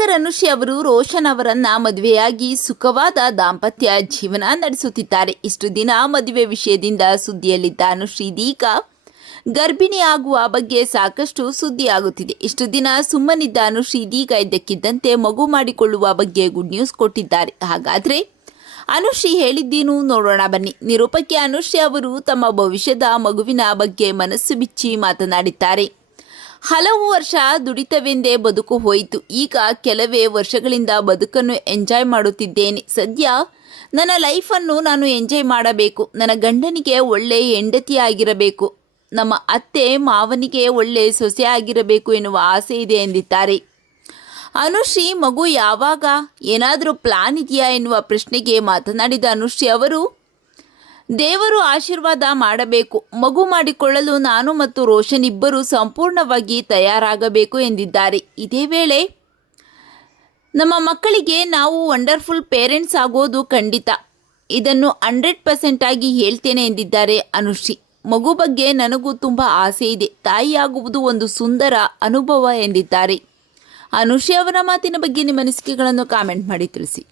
Anchor Anushree ಅವರು ರೋಷನ್ ಅವರನ್ನ ಮದುವೆಯಾಗಿ ಸುಖವಾದ ದಾಂಪತ್ಯ ಜೀವನ ನಡೆಸುತ್ತಿದ್ದಾರೆ. ಇಷ್ಟು ದಿನ ಮದುವೆ ವಿಷಯದಿಂದ ಸುದ್ದಿಯಲ್ಲಿದ್ದ ಅನುಶ್ರೀ ಇದೀಗ ಗರ್ಭಿಣಿ ಆಗುವ ಬಗ್ಗೆ ಸಾಕಷ್ಟು ಸುದ್ದಿಯಾಗುತ್ತಿದೆ. ಇಷ್ಟು ದಿನ ಸುಮ್ಮನಿದ್ದ ಅನುಶ್ರೀ ಇದೀಗ ಇದ್ದಕ್ಕಿದ್ದಂತೆ ಮಗು ಮಾಡಿಕೊಳ್ಳುವ ಬಗ್ಗೆ ಗುಡ್ ನ್ಯೂಸ್ ಕೊಟ್ಟಿದ್ದಾರೆ. ಹಾಗಾದ್ರೆ ಅನುಶ್ರೀ ಹೇಳಿದ್ದೇನು ನೋಡೋಣ ಬನ್ನಿ. ನಿರೂಪಕಿ ಅನುಶ್ರೀ ಅವರು ತಮ್ಮ ಭವಿಷ್ಯದ ಮಗುವಿನ ಬಗ್ಗೆ ಮನಸ್ಸು ಬಿಚ್ಚಿ ಮಾತನಾಡಿದ್ದಾರೆ. ಹಲವು ವರ್ಷ ದುಡಿತವೆಂದೇ ಬದುಕು ಹೋಯಿತು. ಈಗ ಕೆಲವೇ ವರ್ಷಗಳಿಂದ ಬದುಕನ್ನು ಎಂಜಾಯ್ ಮಾಡುತ್ತಿದ್ದೇನೆ. ಸದ್ಯ ನನ್ನ ಲೈಫನ್ನು ನಾನು ಎಂಜಾಯ್ ಮಾಡಬೇಕು. ನನ್ನ ಗಂಡನಿಗೆ ಒಳ್ಳೆ ಹೆಂಡತಿಯಾಗಿರಬೇಕು, ನಮ್ಮ ಅತ್ತೆ ಮಾವನಿಗೆ ಒಳ್ಳೆ ಸೊಸೆ ಆಗಿರಬೇಕು ಎನ್ನುವ ಆಸೆ ಇದೆ ಎಂದಿದ್ದಾರೆ. ಅನುಶ್ರೀ ಮಗು ಯಾವಾಗ, ಏನಾದರೂ ಪ್ಲಾನ್ ಇದೆಯಾ ಎನ್ನುವ ಪ್ರಶ್ನೆಗೆ ಮಾತನಾಡಿದ ಅನುಶ್ರೀ ಅವರು, ದೇವರು ಆಶೀರ್ವಾದ ಮಾಡಬೇಕು. ಮಗು ಮಾಡಿಕೊಳ್ಳಲು ನಾನು ಮತ್ತು ರೋಷನ್ ಇಬ್ಬರು ಸಂಪೂರ್ಣವಾಗಿ ತಯಾರಾಗಬೇಕು ಎಂದಿದ್ದಾರೆ. ಇದೇ ವೇಳೆ ನಮ್ಮ ಮಕ್ಕಳಿಗೆ ನಾವು ವಂಡರ್ಫುಲ್ ಪೇರೆಂಟ್ಸ್ ಆಗೋದು ಖಂಡಿತ. ಇದನ್ನು 100% ಆಗಿ ಹೇಳ್ತೇನೆ ಎಂದಿದ್ದಾರೆ ಅನುಶ್ರೀ. ಮಗು ಬಗ್ಗೆ ನನಗೂ ತುಂಬ ಆಸೆ ಇದೆ. ತಾಯಿಯಾಗುವುದು ಒಂದು ಸುಂದರ ಅನುಭವ ಎಂದಿದ್ದಾರೆ. ಅನುಶ್ರೀ ಅವರ ಮಾತಿನ ಬಗ್ಗೆ ನಿಮ್ಮ ಅನಿಸಿಕೆಗಳನ್ನು ಕಾಮೆಂಟ್ ಮಾಡಿ ತಿಳಿಸಿ.